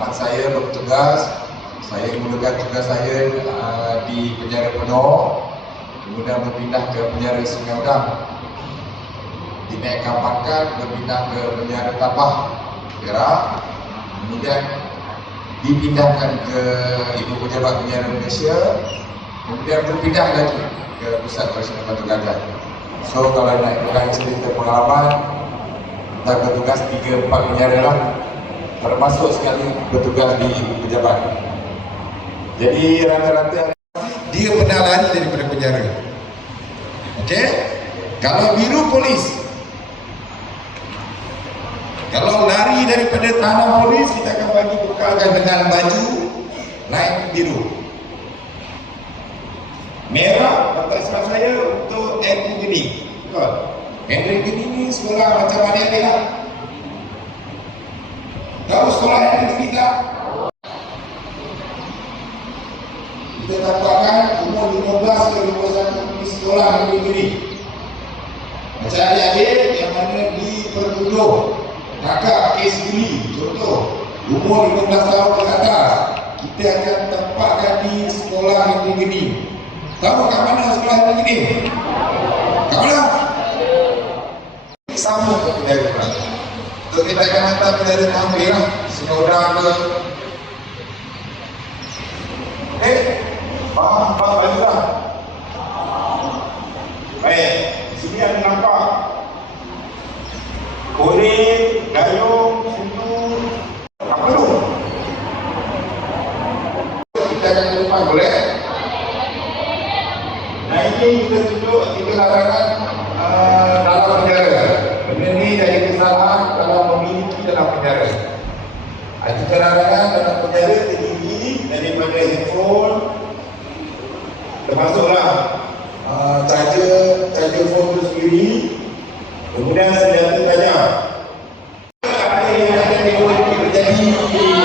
pengalaman saya bertugas, saya mulakan tugas saya uh, di penjara penuh, kemudian berpindah ke penjara Sungai Udang. Dinaikkan pangkat, berpindah ke penjara Tapah, Perak, kemudian dipindahkan ke Ibu Pejabat Penjara Malaysia, kemudian berpindah lagi ke Pusat Korreksional Batu Gajah. So kalau nak ikutkan cerita pengalaman, kita bertugas 3-4 penjara lah termasuk sekali bertugas di pejabat. Jadi rata-rata dia pernah lari daripada penjara. Okey? Kalau biru polis. Kalau lari daripada tahanan polis kita akan bagi bekalkan dengan baju lain biru. Merah batasan saya untuk Andrew Gini. Betul. Andrew Gini ni sekolah macam mana dia? Tahu sekolah yang? Kita dapatkan umur 15 ke 21 di sekolah yang tinggi Macam adik-adik yang mana dipertuduh Kakak kes buli Contoh Umur 15 tahun ke atas Kita akan tempatkan di sekolah yang tinggi Tahu kat mana sekolah yang tinggi? Kat mana? Sama ke penjara untuk kita akan hantar penjara tampil lah Semua orang ke Eh, faham baju lah Baik, sini ada nampak Kuning, gayung, susu Apa tu? Kita akan ke depan boleh? Nah ini kita tunjuk tiga larangan uh, dalam penjara Benda ni dari kesalahan kalau memiliki dalam penjara. Itu larangan dalam penjara terdiri daripada handphone termasuklah uh, charger, charger phone itu sendiri kemudian senjata tajam. Apa yang akan terjadi terjadi ada?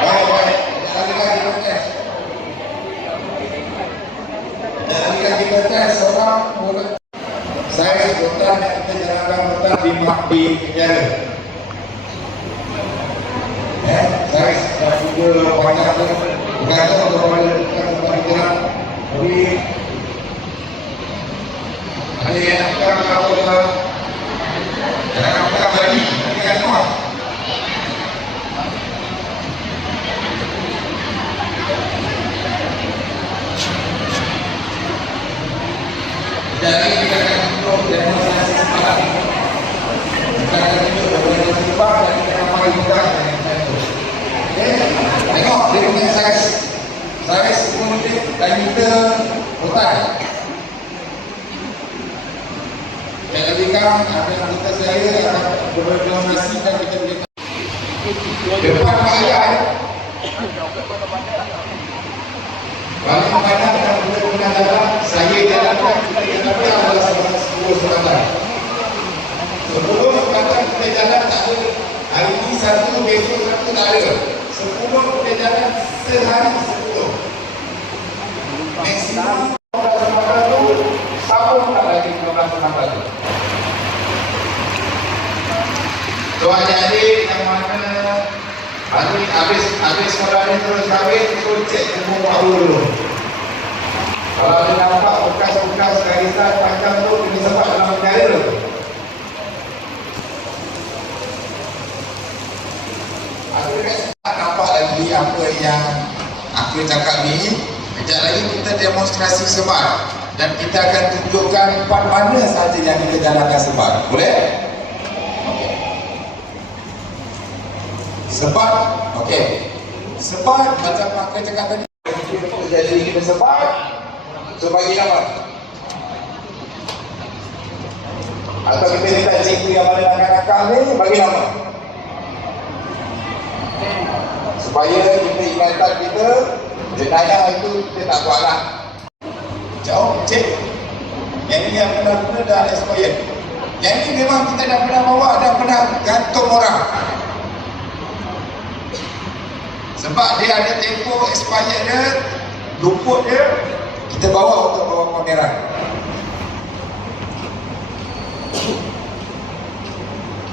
Baik, baik. Lagi-lagi protes. Dan jika kita tes seorang mulut saya sebutan yang kita jalankan mutan di di penjara. Eh, saya dah juga banyak tu berkata untuk kembali ke tempat penjara. Jadi ada yang akan kalau kita jangan kita nanti kan semua. Jadi kita akan tunjuk demonstrasi semangat Kita akan tunjuk demonstrasi semangat dan kita akan pakai mudah Okay, tengok dia punya saiz. Saiz 10 meter dan meter hutan Dan ketika ada anggota saya akan berdemonstrasi dan kita boleh Depan Pak Ayah Bagi pandang dan budak-budak dalam. Saya jalankan kita jalankan adalah sebanyak 10 sekatan Sepuluh sekatan kita jalan tak ada. Hari ini satu, besok satu tak ada Sepuluh kita jalan sehari sepuluh Maksimum orang semata itu Sabun tak lagi 15 semata itu So adik-adik yang mana Habis, habis, habis ni terus kahwin, so cek semua baru dulu. Kalau ada nampak bekas-bekas garisan panjang tu, ini sebab dalam penjara tu. Aku tak lagi apa yang aku cakap ni. Kejap lagi kita demonstrasi sebar. Dan kita akan tunjukkan part mana sahaja yang kita jalankan sebar. Boleh? Sebab, okey. Sebab macam Pak cakap tadi, jadi kita sebab, so bagi nama. Atau kita minta cikgu yang mana nakal-nakal ni, bagi nama. Supaya kita ingatan kita, jenayah itu kita tak buat lah. Jauh, cik. Yang ini yang benar-benar dah expired. Yang ini memang kita dah pernah bawa, dah pernah gantung orang. Sebab dia ada tempoh expired dia, luput dia, kita bawa untuk bawa pameran.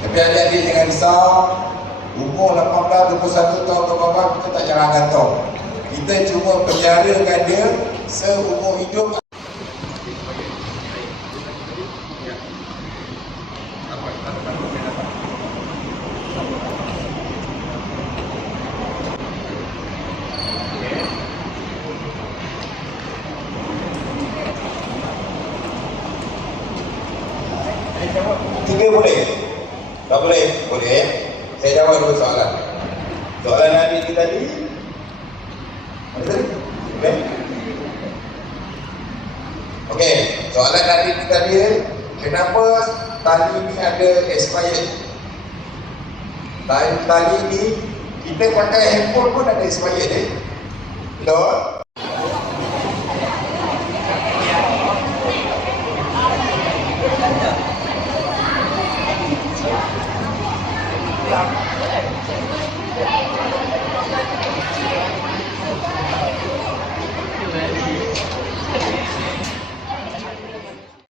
Tapi adik-adik jangan risau Umur 18, 21 tahun ke bawah kita tak jarang gantung Kita cuma penjarakan dia seumur hidup Tiga boleh? Tak boleh? Boleh. Saya jawab dulu soalan. Soalan Nabi kita tadi. Okey. Okey, soalan Nabi kita tadi, kenapa tali ni ada expired? Tali, tali ni kita pakai handphone pun ada expired eh. Betul? good.